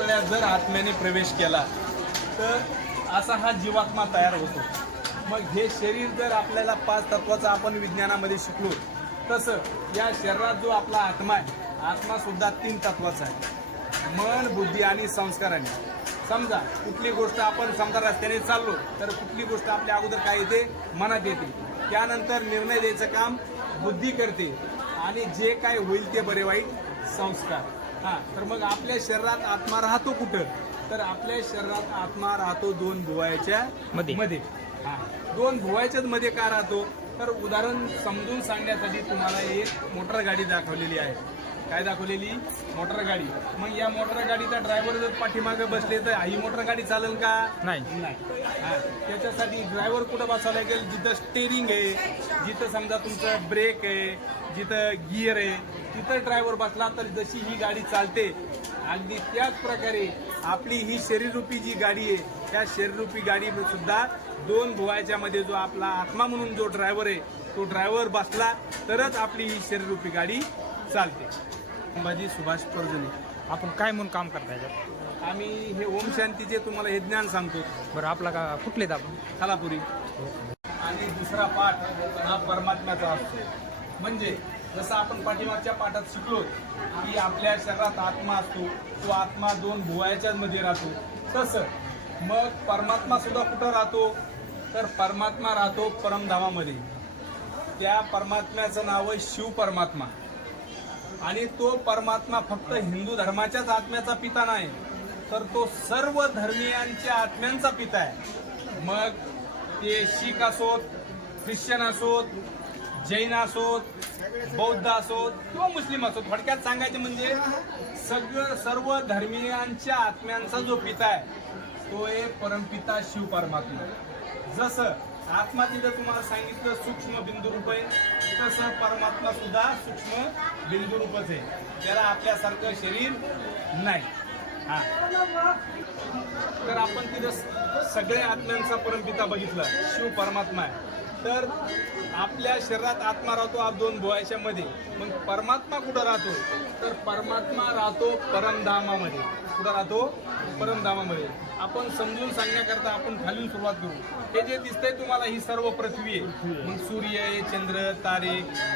जर आत्म्याने प्रवेश केला तर असा हा जीवात्मा तयार होतो. मग हे शरीर जर आपल्याला 5 तत्वाचं आपण विज्ञानामध्ये शिकलो, तसं या शरीरात जो आपला आत्मा आहे, आत्मा सुद्धा 3 तत्वाचा आहे. मन, बुद्धी आणि संस्काराने. समजा कुठली गोष्ट आपण समजा रस्त्याने चाललो तर कुठली गोष्ट आपल्या अगोदर काय येते, मनात येते. त्यानंतर निर्णय द्यायचं काम बुद्धी करते आणि जे काय होईल ते बरे वाईट संस्कार. तर मग आपल्या शरीरात आत्मा राहतो कुठं, तर आपल्या शरीरात आत्मा राहतो 2 भुवयाच्या मध्ये. 2 भुवयाच्याच मध्ये का राहतो, तर उदाहरण समजून सांगण्यासाठी तुम्हाला एक मोटर गाडी दाखवलेली आहे. काय दाखवलेली? मोटर गाडी. मग या मोटर गाडीचा ड्रायव्हर जर पाठीमागे बसले तर ही मोटर गाडी चालेल का? नाही. त्याच्यासाठी ड्रायव्हर कुठं बसायला लागेल, जिथं स्टेरिंग आहे, जिथं समजा तुमचं ब्रेक आहे, जिथं गिअर आहे, तिथं ड्रायव्हर बसला तर जशी ही गाडी चालते, अगदी त्याच प्रकारे आपली ही शरीररूपी जी गाडी आहे, त्या शरीररूपी गाडी सुद्धा 2 भुवयाच्या मध्ये जो आपला आत्मा म्हणून जो ड्रायव्हर आहे, तो ड्रायव्हर बसला तरच आपली ही शरीररूपी गाडी चालते. संभाजी सुभाष परजुने. आपण काय म्हणून काम करता याच्यात? आम्ही हे ओम शांतीचे तुम्हाला हे ज्ञान सांगतो. बरं, आपला का कुठलेत आपण? खालापुरी. आणि दुसरा पाठ हा परमात्म्याचा असतो. म्हणजे जसं आपण पाठीमागच्या पाठात शिकलो की आपल्या शरीरात आत्मा असतो, तो आत्मा 2 भुवयाच्याच मध्ये राहतो. तसं मग परमात्मा सुद्धा कुठं राहतो, तर परमात्मा राहतो परमधामामध्ये. त्या परमात्म्याचं नाव आहे शिव परमात्मा. आणि तो परमात्मा फक्त हिंदू धर्माच्याच आत्म्याचा पिता नाही, तर तो सर्व धर्मीयांच्या आत्म्यांचा पिता आहे. मग ते शीख असोत, ख्रिश्चन असोत, जैन असोत, बौद्ध असोत किंवा मुस्लिम असोत. थोडक्यात सांगायचे म्हणजे सर्व धर्मीयांच्या आत्म्यांचा जो पिता आहे तो आहे परमपिता शिव परमात्मा. जसं आत्मा तिथं तुम्हाला सांगितलं सूक्ष्म बिंदू रूप आहे, तसं परमात्मा सुद्धा सूक्ष्म बिंदू रूपच आहे. त्याला आपल्यासारखं शरीर नाही. तर आपण तिथं सगळ्या आत्म्यांचा परमपिता बघितला, शिव परमात्मा आहे. तर आपल्या शरीरात आत्मा राहतो 2 भुवयाच्या मध्ये. मग परमात्मा कुठं राहतो, तर परमात्मा राहतो परमधामामध्ये. कुठं राहतो? परमधामामध्ये. आपण समजून सांगण्याकरता आपण खालील सुरुवात करू. हे जे दिसतंय तुम्हाला ही सर्व पृथ्वी आहे, मग सूर्य आहे, चंद्र, तारे,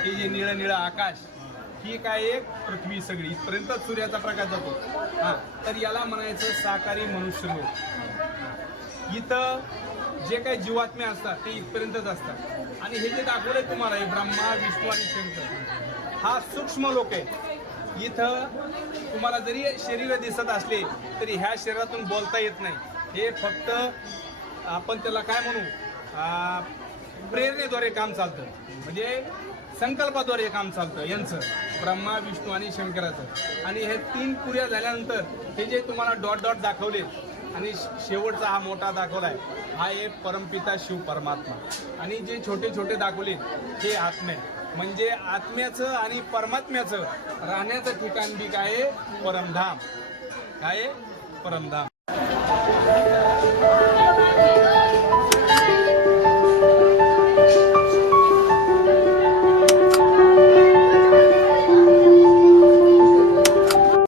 हे जे निळं निळं आकाश, ही काय एक पृथ्वी सगळी. इथपर्यंत सूर्याचा प्रकाश जातो. तर याला म्हणायचं साकारी मनुष्यलोक. इथं जे काही जीवात्मे असतात ते इथपर्यंतच असतात. आणि हे जे दाखवलंय तुम्हाला हे ब्रह्मा, विष्णू आणि शंकर, हा सूक्ष्म लोक आहे. इथं तुम्हाला जरी शरीर दिसत असले तरी ह्या शरीरातून बोलता येत नाही. हे फक्त आपण त्याला काय म्हणू, प्रेरणेद्वारे काम चालतं, म्हणजे संकल्पाद्वारे काम चालतं यांचं, ब्रह्मा, विष्णू आणि शंकराचं. आणि हे 3 पुऱ्या झाल्यानंतर हे जे तुम्हाला डॉट डॉट दाखवले आणि शेवटचा हा मोठा दाखवलाय, हा एक परमपिता शिव परमात्मा. आणि जे छोटे छोटे दाखवले हे आत्मे. म्हणजे आत्म्याचं आणि परमात्म्याचं राहण्याचं ठिकाण बी काय आहे? परमधाम. काय आहे? परमधाम.